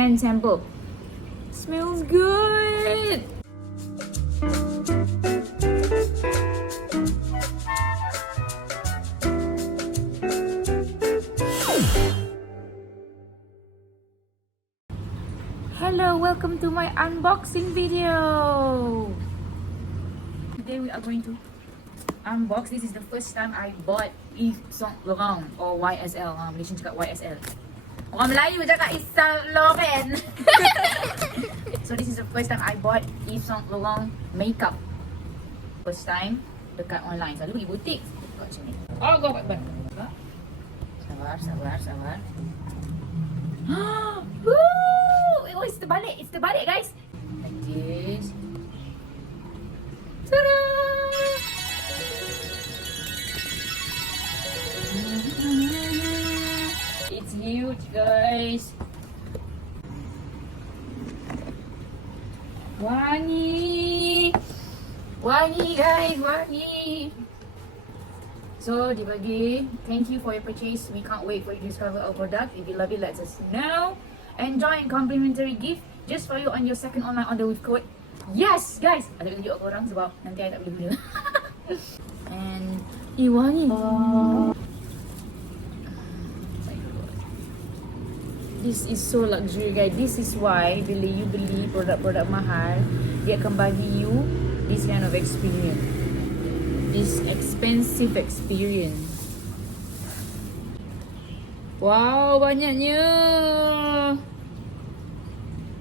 can sample. Smells good. Hello, welcome to my unboxing video. Today we are going to unbox. This is the first time I bought Yves Saint Laurent or YSL. Malaysian cakap YSL. Orang Melayu cakap Yves Saint Laurent. So this is the first time I bought Yves Saint Laurent makeup. First time dekat online. Selalu pergi butik. Buat macam ni. Oh, go back. Sabar. Woo! Oh, it's terbalik guys. Like this. Ta-da! It's huge, guys. Wangi guys, wangi. So dibagi, thank you for your purchase. We can't wait for you to discover our product. If you love it, let us know. Enjoy a complimentary gift just for you on your second online order with code. Yes, guys. Ada tunjuk korang sebab nanti I tak boleh guna. And wangi. This is so luxury, guys. This is why bila you beli produk-produk mahal, dia akan bagi you this kind of experience. This expensive experience. Wow, banyaknya.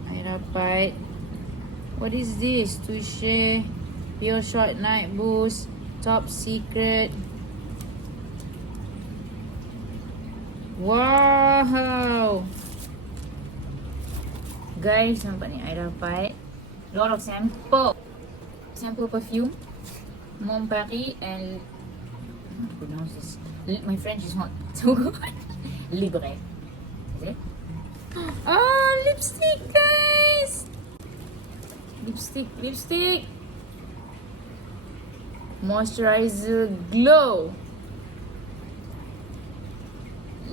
I dapat. What is this? Touche Pure Short Night Boost Top Secret. Wow. Guys, nampak ni I dapat lot of sample perfume Mon Paris and how to pronounce this? My French is not so good. Libre. Is it? Oh, lipstick, guys. Lipstick. Moisturizer glow.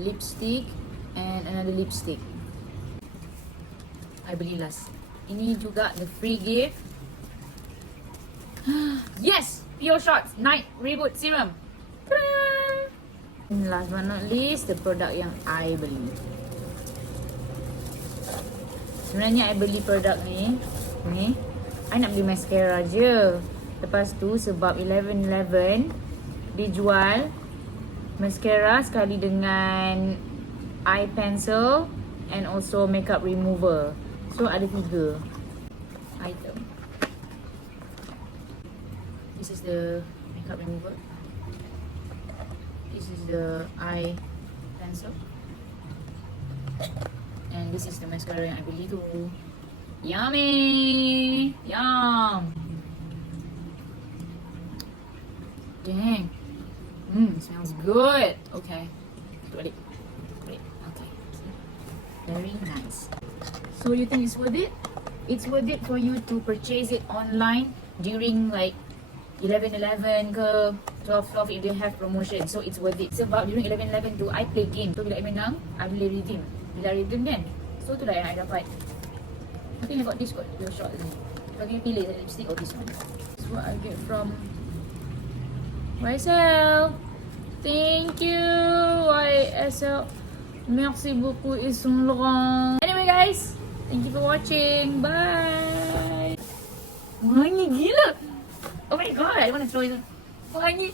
Lipstick and another lipstick. I beli last. Ini juga the free gift. Yes! Pure Shots Night Reboot Serum. Ta-da! And last but not least, the product yang I beli. Sebenarnya I beli produk ni I nak beli mascara je. Lepas tu sebab 11.11 dijual mascara sekali dengan eye pencil and also makeup remover. So ada 3 item. This is the makeup remover. This is the eye pencil. And this is the mascara yang I beli tu. Yummy! Yum! Dang! Smells good! Okay. Ready? Okay. Very nice. So you think it's worth it? It's worth it for you to purchase it online during like 11.11 ke 12.12 if they have promotion. So it's worth it. Sebab during 11.11 tu I play game. So bila I menang, I boleh redeem. Bila redeem kan, so tu lah yang I dapat. I think I got this got your shot ni. Bagi pilih the lipstick or this one. This is what I get from YSL. Thank you YSL. Merci beaucoup Yves Saint Laurent. Anyway guys, thank you for watching. Bye. Wangi gila. Oh my god, I want to throw it. Wangi.